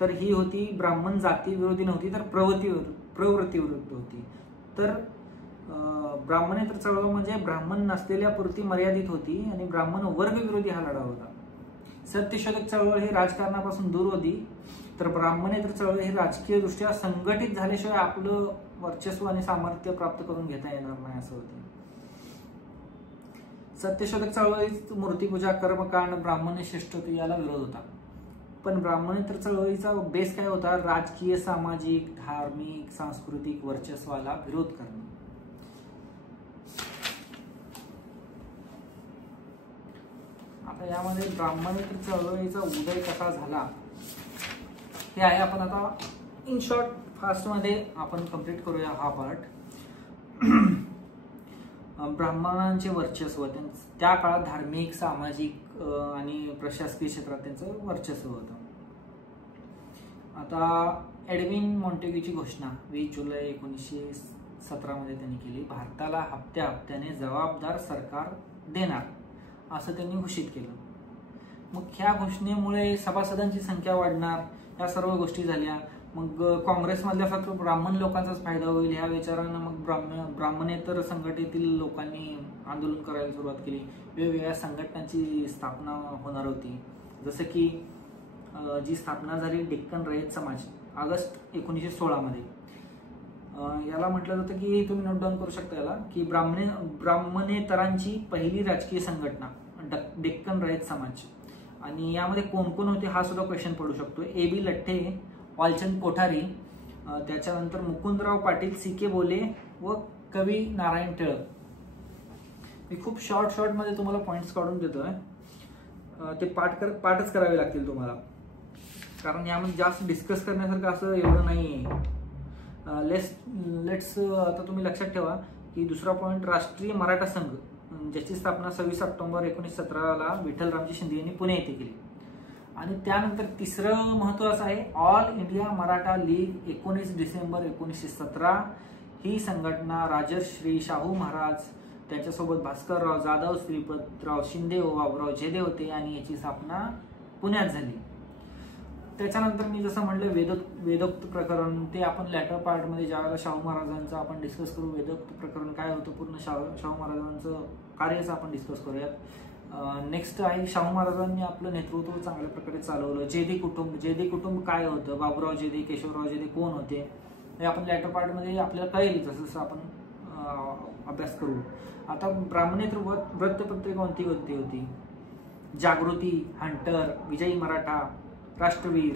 तर ही होती ब्राह्मण जाती विरोधी नव्हती तर प्रवृत्ती विरुद्ध होती. तर ब्राह्मणेतर चळवळ म्हणजे ब्राह्मण नसलेल्या पुरती मर्यादित होती आणि ब्राह्मण वर्ग विरोधी हा लढा होता. सत्यशोधक चळवळ ही राजकारणापासून दूर होती, तर ब्राह्मणेतर चळवळ ही राजकीय दृष्ट्या संघटित झाल्याशिवाय आपलं वर्चस्व आणि सामर्थ्य प्राप्त करून घेता येणार नाही असं होते. सत्यशोधक चळवळीत मूर्तिपूजा, कर्मकांड, ब्राह्मण श्रेष्ठत्व याला विरोध होता. पण ब्राह्मणेतर चळवळीचा बेस काय होता? राजकीय, सामाजिक, धार्मिक, सांस्कृतिक वर्चस्वाला विरोध करणे. आता यामध्ये ब्राह्मणेतर चळवळीचा उदय कसा झाला हे आहे. आपण आता इन शॉर्ट फास्ट मध्ये आपण कंप्लीट करूया हा पार्ट. ब्राह्मणांचे वर्चस्व, त्या काळात धार्मिक, सामाजिक आणि प्रशासकीय क्षेत्रात त्यांचं वर्चस्व होतं. आता एडविन मॉन्टेग्यूची घोषणा 20 जुलै 1917 मध्ये त्यांनी केली. भारताला हप्त्या हप्त्याने जबाबदार सरकार देणार असं त्यांनी घोषित केलं. मग ह्या घोषणेमुळे सभासदांची संख्या वाढणार, या सर्व गोष्टी झाल्या. मग काँग्रेसमधल्या फक्त ब्राह्मण लोकांचाच फायदा होईल ह्या विचारानं मग ब्राह्मणेतर संघटनेतील लोकांनी आंदोलन करायला सुरुवात केली. वेगवेगळ्या संघटनांची स्थापना होणार होती, जसं की जी स्थापना झाली डेक्कन रयत समाज ऑगस्ट 1916 मध्ये. याला म्हटलं जातं की तुम्ही नोट डाऊन करू शकता याला की ब्राह्मणेतरांची पहिली राजकीय संघटना डेक्कन रयत समाज. आणि यामध्ये कोण कोण होते हा सुद्धा क्वेश्चन पडू शकतो. AB लठ्ठे, वालचंद कोठारी, त्याच्यानंतर मुकुंदराव पाटील, CK बोले व कवी नारायण टिळक. मी खूप शॉर्ट मध्ये तुम्हाला पॉइंट्स काढून देतोय, ते पाठच करावे लागतील तुम्हाला, कारण यामध्ये जास्त डिस्कस करण्यासारखं असं एवढं नाहीये. लेट्स आता तुम्ही लक्षात ठेवा की दुसरा पॉइंट, राष्ट्रीय मराठा संघ ज्याची स्थापना 26 ऑक्टोबर 1917 विठ्ठलरामजी शिंदे यांनी पुणे येथे केली. आणि त्यानंतर तिसरं महत्त्वाचं आहे all India Maratha league 19 December 1917. ही संघटना राजर्षी शाहू महाराज, त्याच्यासोबत भास्करराव जाधव, श्रीपतराव शिंदे व बाबूराव जेदे होते आणि याची स्थापना पुण्यात झाली. त्याच्यानंतर मी जसं म्हटलं वेदोक्त प्रकरण, ते आपण लॅटर पार्टमध्ये ज्यावेळेला शाहू महाराजांचं आपण डिस्कस करू. वेदोक्त प्रकरण काय होतं, पूर्ण शाहू महाराजांचं कार्यचं आपण डिस्कस करूयात. नेक्स्ट आहे शाहू महाराजांनी आपलं नेतृत्व चांगल्या प्रकारे चालवलं. जेदी कुटुंब काय होतं, बाबूराव जेदे, केशवराव जेदे कोण होते हे आपण लॅटर पार्टमध्ये आपल्याला कळेल जसं जसं आपण अभ्यास करू. आता ब्राह्मणेतर वृत्तपत्रिका कोणती कोणती होती? जागृती, हंटर, विजयी मराठा, राष्ट्रवीर,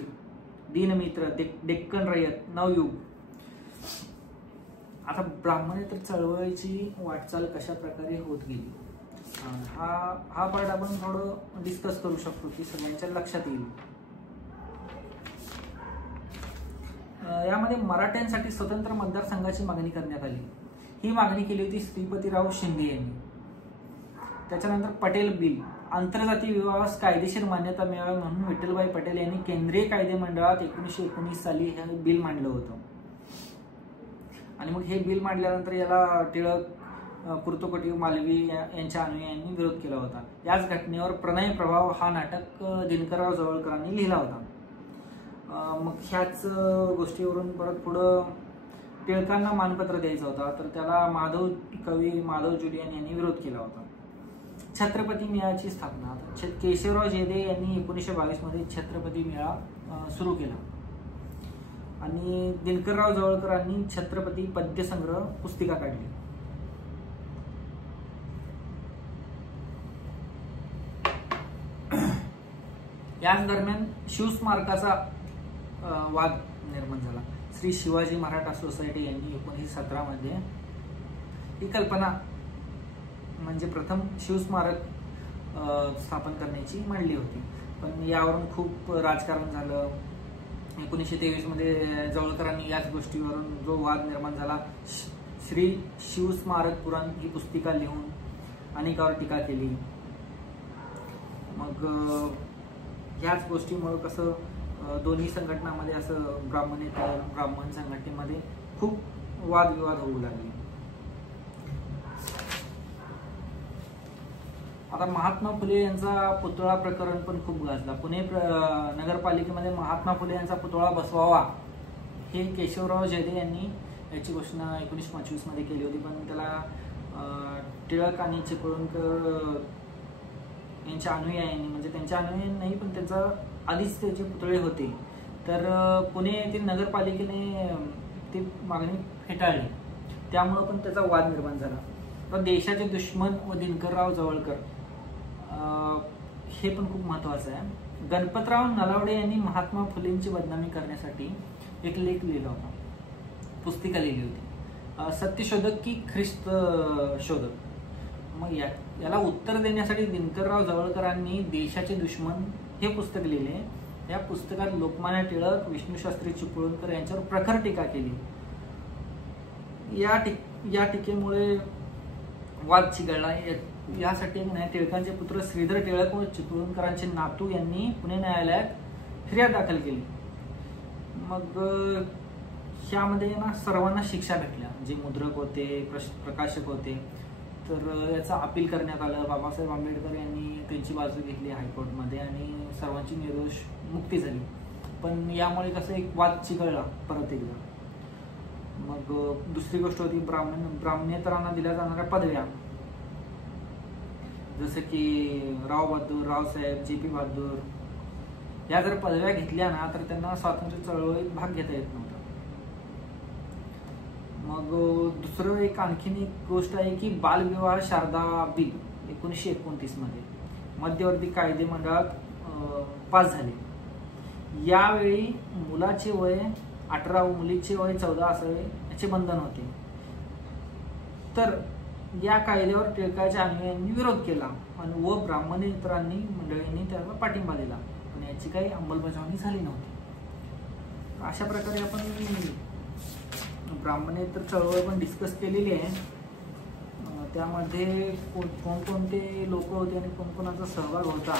दीनमित्र, डेक्कन रयत, नवयुग. आता ब्राह्मणेतर चळवळीची वाटचाल कशा प्रकारे होत गेली हा पार्ट आपण थोडं डिस्कस करू शकतो की सगळ्यांच्या लक्षात येईल. यामध्ये मराठ्यांसाठी स्वतंत्र मतदारसंघाची मागणी करण्यात आली. ही मागणी केली होती श्रीपतीराव शिंदे यांनी. त्याच्यानंतर पटेल बिल, आंतरजातीय विवाहास कायदेशीर मान्यता मिळावी म्हणून विठ्ठलभाई पटेल यांनी केंद्रीय कायदे मंडळात 1919 साली हे बिल मांडलं होतं. आणि मग हे बिल मांडल्यानंतर याला टिळक, कुर्तोकोटी, मालवी यांच्या अनुयायांनी विरोध केला होता. याच घटनेवर प्रणय प्रभाव हा नाटक दिनकरराव जवळकरांनी लिहिला होता. मग ह्याच गोष्टीवरून परत पुढं टिळकांना मानपत्र द्यायचा होता, तर त्याला कवी माधव जुलियन यांनी विरोध केला होता. छत्रपती मेळाची स्थापना, केशवराव जेदे यांनी 1922 मध्ये छत्रपती मेळा सुरू केला. आणि दिनकरराव जवळकरांनी छत्रपती पद्यसंग्रह पुस्तिका काढली. याच दरम्यान शिवस्मारकाचा वाद निर्माण झाला. श्री शिवाजी मराठा सोसायटी यांनी 1917 मध्ये ही कल्पना म्हणजे प्रथम शिवस्मारक स्थापन करण्याची मांडली होती. पण यावरून खूप राजकारण झालं. 1923 मध्ये जवळकरांनी याच गोष्टीवरून जो वाद निर्माण झाला, श्री शिवस्मारक पुराण ही पुस्तिका लिहून अनेकावर टीका केली. मग ह्याच गोष्टीमुळे कसं दोन्ही संघटनांमध्ये असं ब्राह्मण संघटनेमध्ये खूप वादविवाद होऊ लागले. आता महात्मा फुले यांचा पुतळा प्रकरण पण खूप गाजला. पुणे नगरपालिकेमध्ये महात्मा फुले यांचा पुतळा बसवावा हे केशवराव जेदे यांनी याची घोषणा 1925 मध्ये केली होती. पण त्याला टिळक आणि चिपळूणकर यांच्या अनुयायांनी, म्हणजे त्यांच्या अनुयायांनी नाही पण त्यांचा आधीच त्याचे पुतळे होते, तर पुणे येथील नगरपालिकेने ती मागणी फेटाळली. त्यामुळं पण त्याचा वाद निर्माण झाला. तर देशाचे दुश्मन व दिनकरराव जवळकर हे पण खूप महत्त्वाचं आहे. गणपतराव नलावडे यांनी महात्मा फुलेंची बदनामी करण्यासाठी एक लेख लिहिला होता, पुस्तिका लिहिली होती, सत्यशोधक की ख्रिस्त शोधक. मग याला उत्तर देण्यासाठी दिनकरराव जवळकरांनी देशाचे दुश्मन हे पुस्तक लिहिले. या पुस्तकात लोकमान्य टिळक, विष्णूशास्त्री चिपळूणकर यांच्यावर प्रखर टीका केली. या टीकेमुळे वाद चिघळला. यासाठी टिळकांचे पुत्र श्रीधर टिळक व चिपळूणकरांचे नातू यांनी पुणे न्यायालयात फिर्याद दाखल केली. मग ह्यामध्ये सर्वांना शिक्षा भेटल्या, जे मुद्रक होते, प्रकाशक होते. तर याचा अपील करण्यात आलं. बाबासाहेब आंबेडकर यांनी त्यांची बाजू घेतली हायकोर्टमध्ये आणि सर्वांची निर्दोष मुक्ती झाली. पण यामुळे कसं एक वाद चिघळला परत एकदा. मग दुसरी गोष्ट होती ब्राह्मणेतरांना दिल्या जाणाऱ्या पदव्या, जसं की राव बहादूर, रावसाहेब, JP बहादूर, या जर पदव्या घेतल्या ना तर त्यांना स्वातंत्र्य चळवळीत भाग घेता येत नव्हता. मग दुसरं आणखीन एक गोष्ट आहे की बालविवाह शारदा बिल 1929 मध्ये मध्यवर्ती कायदे मंडळात पास झाले. यावेळी मुलाचे वय 18 व मुलीचे वय 14 असावे याचे बंधन होते. तर या कायद्यावर टिळकाच्या अनुयायांनी विरोध केला आणि व ब्राह्मणेतरांनी मंडळींनी त्याला पाठिंबा दिला, पण याची काही अंमलबजावणी झाली नव्हती. अशा प्रकारे आपण ब्राह्मणेतर चळवळ पण डिस्कस केलेली आहे. त्यामध्ये कोणकोणते लोक होते आणि कोणकोणाचा सहभाग होता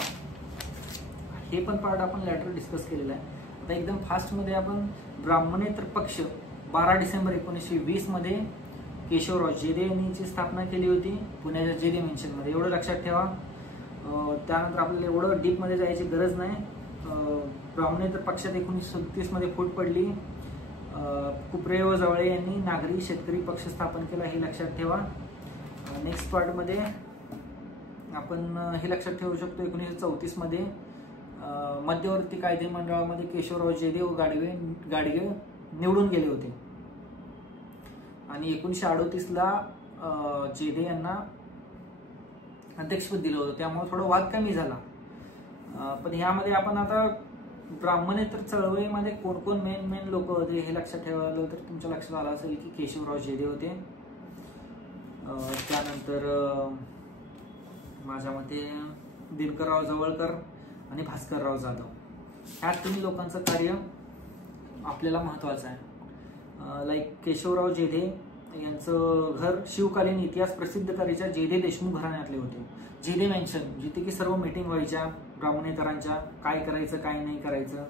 हे पण पार्ट आपण लॅटर डिस्कस केलेला आहे. आता एकदम फास्टमध्ये आपण ब्राह्मणेतर पक्ष 12 डिसेंबर 1920 मध्ये केशवराव जेधे यांनी स्थापना केली होती पुण्याच्या जेधे मेन्शनमध्ये. एवढं लक्षात ठेवा. त्यानंतर आपल्याला एवढं डीपमध्ये जायची गरज नाही. ब्राह्मणेतर पक्षात 1937 मध्ये फूट पडली. कुपरे व जवळे यांनी नागरी शेतकरी पक्ष स्थापन केला, हे लक्षात ठेवा. नेक्स्ट पार्टमध्ये आपण हे लक्षात ठेवू शकतो 1934 मध्ये मध्यवर्ती कायदे मंडळामध्ये केशवराव जेधे व गाडगे निवडून गेले होते आणि 1938 ला जेधे यांना अध्यक्षपद दिलं होतं. त्यामुळे थोडा वाद कमी झाला. पण ह्यामध्ये आपण आता ब्राह्मणेतर चळवळीमध्ये कोण कोण मेन लोक होते हे लक्षात ठेवायला तर तुमच्या लक्षात आलं असेल की केशवराव जेधे होते. त्यानंतर माझ्या मते दिनकरराव जवळकर आणि भास्करराव जाधव, ह्या 3 लोकांचं कार्य आपल्याला महत्त्वाचं आहे. लाईक केशवराव जेधे यांचं घर शिवकालीन इतिहास प्रसिद्ध करायच्या जेधे देशमुख घराण्यातले होते. जेधे मेन्शन, जिथे की सर्व मीटिंग व्हायच्या ब्राह्मणेतरांच्या, काय करायचं काय नाही करायचं.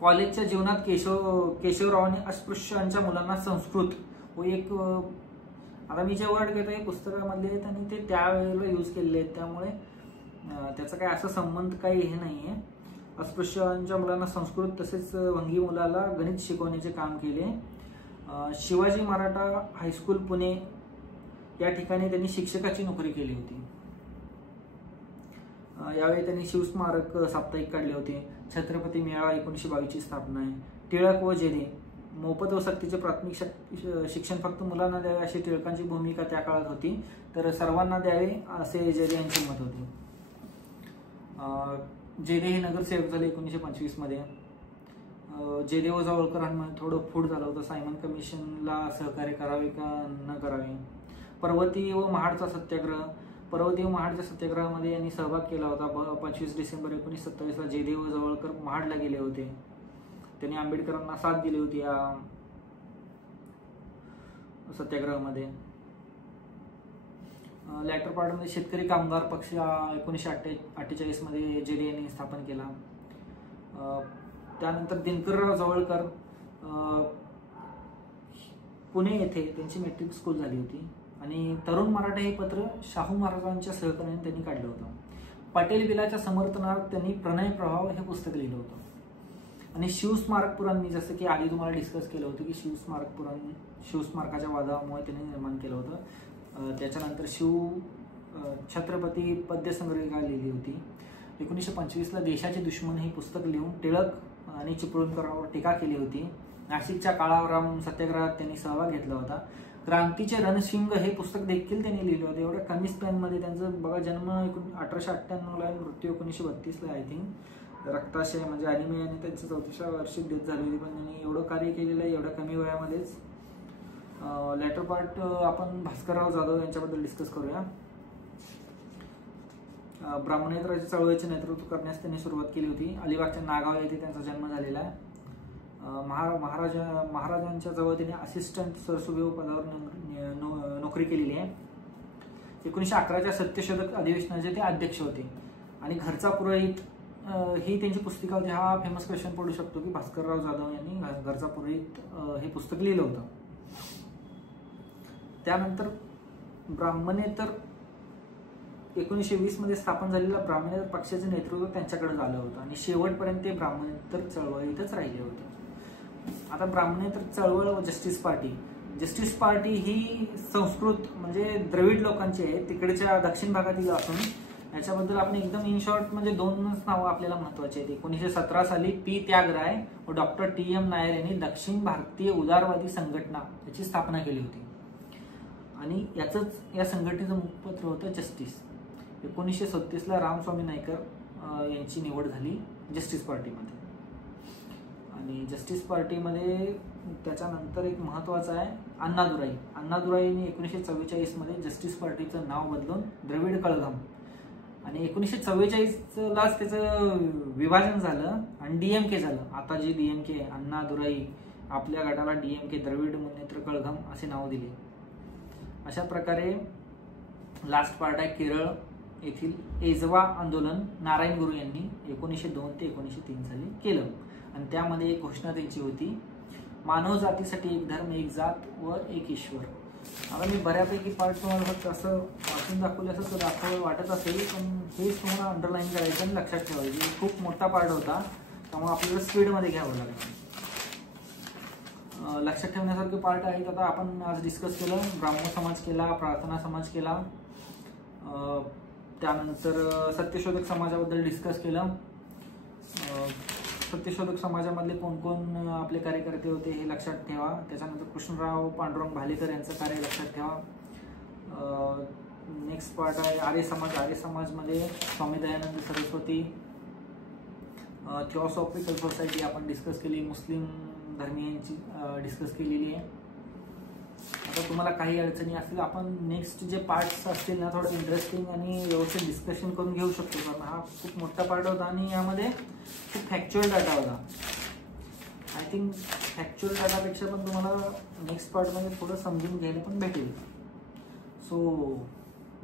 कॉलेजच्या जीवनात केशवरावांनी अस्पृश्यांच्या मुलांना संस्कृत व एक, आता मी जे वर्ड घेतो हे पुस्तकामधले आहेत आणि ते त्यावेळेला यूज केलेले आहेत, त्यामुळे त्याचा काय असा संबंध काही हे नाही आहे. अस्पृश्यांच्या मुलांना संस्कृत तसेच वंगी मुलाला गणित शिकवण्याचे काम केले. शिवाजी मराठा हायस्कूल पुणे या ठिकाणी त्यांनी शिक्षकाची नोकरी केली होती. यावेळी त्यांनी शिवस्मारक साप्ताहिक काढले होते. छत्रपती मेळावा 1922 ची स्थापना आहे. टिळक व जेधे मोफत व सक्तीचे प्राथमिक शिक्षण फक्त मुलांना द्यावे अशी टिळकांची भूमिका त्या काळात होती, तर सर्वांना द्यावे असे जेधे यांचे मत होते. जेधे हे नगरसेवक झाले 1925 मध्ये. जेधे व जवळकरांमध्ये थोडं फूट झालं होतं. सायमन कमिशनला सहकार्य करावे का न करावे. पर्वती व महाडचा सत्याग्रह, पर्वती व महाडच्या सत्याग्रहामध्ये यांनी सहभाग केला होता. 25 डिसेंबर 1927 ला जेधे व जवळकर महाडला गेले होते. त्यांनी आंबेडकरांना साथ दिली होती या सत्याग्रहामध्ये. लॅटर पार्टमध्ये शेतकरी कामगार पक्ष 1948 मध्ये जेधे यांनी स्थापन केला. त्यानंतर दिनकरराव जवळकर पुणे येथे त्यांची मॅट्रिक स्कूल झाली होती आणि तरुण मराठा हे पत्र शाहू महाराजांच्या सहकार्याने त्यांनी काढलं होतं. पटेल बिलाच्या समर्थनार्थ त्यांनी प्रणय प्रभाव हे पुस्तक लिहिलं होतं. आणि शिवस्मारक पुराण, मी जसं की आधी तुम्हाला डिस्कस केलं होतं की शिवस्मारक पुराण शिवस्मारकाच्या वादामुळे त्यांनी निर्माण केलं होतं. त्याच्यानंतर छत्रपती पद्यसंग्रहिका लिहिली होती. 1925ला देशाचे दुश्मन हे पुस्तक लिहून टिळक आणि चिपळूणकरांवर टीका केली होती. नाशिकच्या काळाराम सत्याग्रहात त्यांनी सहभाग घेतला होता. क्रांतीचे रणशिंग हे पुस्तक देखील त्यांनी लिहिलं होतं. एवढ्या कमी स्पॅनमध्ये त्यांचं बघा, जन्म 1898ला आहे, मृत्यू 1932ला आय थिंक. रक्ताशय म्हणजे अॅनिमिया आणि त्यांचं 34व्या वर्षी डेथ झाली होती. पण त्यांनी एवढं कार्य केलेलं आहे एवढ्या कमी वयामध्येच. लेटर पार्ट आपण भास्करराव जाधव यांच्याबद्दल डिस्कस करूया. ब्राह्मणेतराच्या चळवळीचे नेतृत्व करण्यास त्यांनी सुरुवात केली होती. अलिबागच्या नागाव येथे त्यांचा जन्म झालेला आहे. महाराजांच्या जवळ त्यांनी असिस्टंट सरसुबेव पदावर नोकरी केलेली आहे. 1911च्या सत्यशोधक अधिवेशनाचे ते अध्यक्ष होते. आणि घरचा पुरोहित ही त्यांची पुस्तिका होती. हा फेमस क्वेश्चन पडू शकतो की भास्करराव जाधव यांनी घरचा पुरोहित हे पुस्तक लिहिलं होतं. त्यानंतर ब्राह्मणेतर 1920 मध्ये स्थापन झालेल्या ब्राह्मणेतर पक्षाचे नेतृत्व त्यांच्याकडे झालं होतं आणि शेवटपर्यंत ते ब्राह्मणेतर चळवळीतच राहिले होते. आता ब्राह्मणेतर चळवळ व जस्टिस पार्टी ही संस्कृत म्हणजे द्रविड लोकांची आहे, तिकडच्या दक्षिण भागातील असून याच्याबद्दल आपण एकदम इन शॉर्ट म्हणजे दोनच नावं आपल्याला महत्वाची आहेत. 1917 साली पी त्यागराय व डॉक्टर TM नायर यांनी दक्षिण भारतीय उदारवादी संघटना याची स्थापना केली होती आणि या संघटनेचं मुखपत्र होतं जस्टिस. 1937ला रामस्वामी नायकर यांची निवड झाली जस्टिस पार्टीमध्ये. आणि जस्टिस पार्टीमध्ये त्याच्यानंतर एक महत्वाचं आहे अण्णादुराईंनी 1944 मध्ये जस्टिस पार्टीचं नाव बदलून द्रविड कळघम आणि 1944लाच त्याचं विभाजन झालं आणि DMK झालं. आता जे DMK आहे, अण्णादुराई आपल्या गटाला DMK द्रविड मुनेत्र कळघम असे नाव दिले. अशा प्रकारे लास्ट पार्ट आहे केरळ येथील एजवा आंदोलन नारायण गुरु यांनी 1902 ते 1903 साली केलं आणि त्यामध्ये एक घोषणा त्यांची होती, मानव जातीसाठी एक धर्म, एक जात व एक ईश्वर. आता मी बऱ्यापैकी पार्ट तुम्हाला फक्त असं वाचून दाखवलं असं दाखवलं वाटत असेल, पण हे तुम्हाला अंडरलाईन करायचं आणि लक्षात ठेवायचं. खूप मोठा पार्ट होता त्यामुळे आपल्याला स्पीडमध्ये घ्यावं लागेल. लक्षात ठेवण्यासारखे पार्ट आहेत. आता आपण आज डिस्कस केलं, ब्राह्मण समाज केला, प्रार्थना समाज केला, त्यानंतर सत्यशोधक समाजाबद्दल डिस्कस केलं. सत्यशोधक समाजामधले कोण कोण आपले कार्यकर्ते होते हे लक्षात ठेवा. त्याच्यानंतर कृष्णराव पांडुरंग भालेकर यांचं कार्य लक्षात ठेवा. नेक्स्ट पार्ट आहे आर्य समाजमध्ये स्वामी दयानंद सरस्वती, थिओसॉफिकल सोसायटी आपण डिस्कस केली, मुस्लिम धर्मीयांची डिस्कस केलेली आहे. आता तुम्हाला काही अडचणी असतील आपण नेक्स्ट जे पार्ट्स असतील ना थोडं इंटरेस्टिंग आणि व्यवस्थित डिस्कशन करून घेऊ शकतो, कारण हा खूप मोठा पार्ट होता आणि यामध्ये खूप फॅक्च्युअल डाटा होता. आय थिंक फॅक्च्युअल डाटापेक्षा पण तुम्हाला नेक्स्ट पार्टमध्ये थोडं समजून घ्यायला पण भेटेल. सो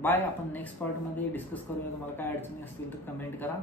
बाय, आपण नेक्स्ट पार्टमध्ये डिस्कस करूया. तुम्हाला काय अडचणी असतील तर कमेंट करा.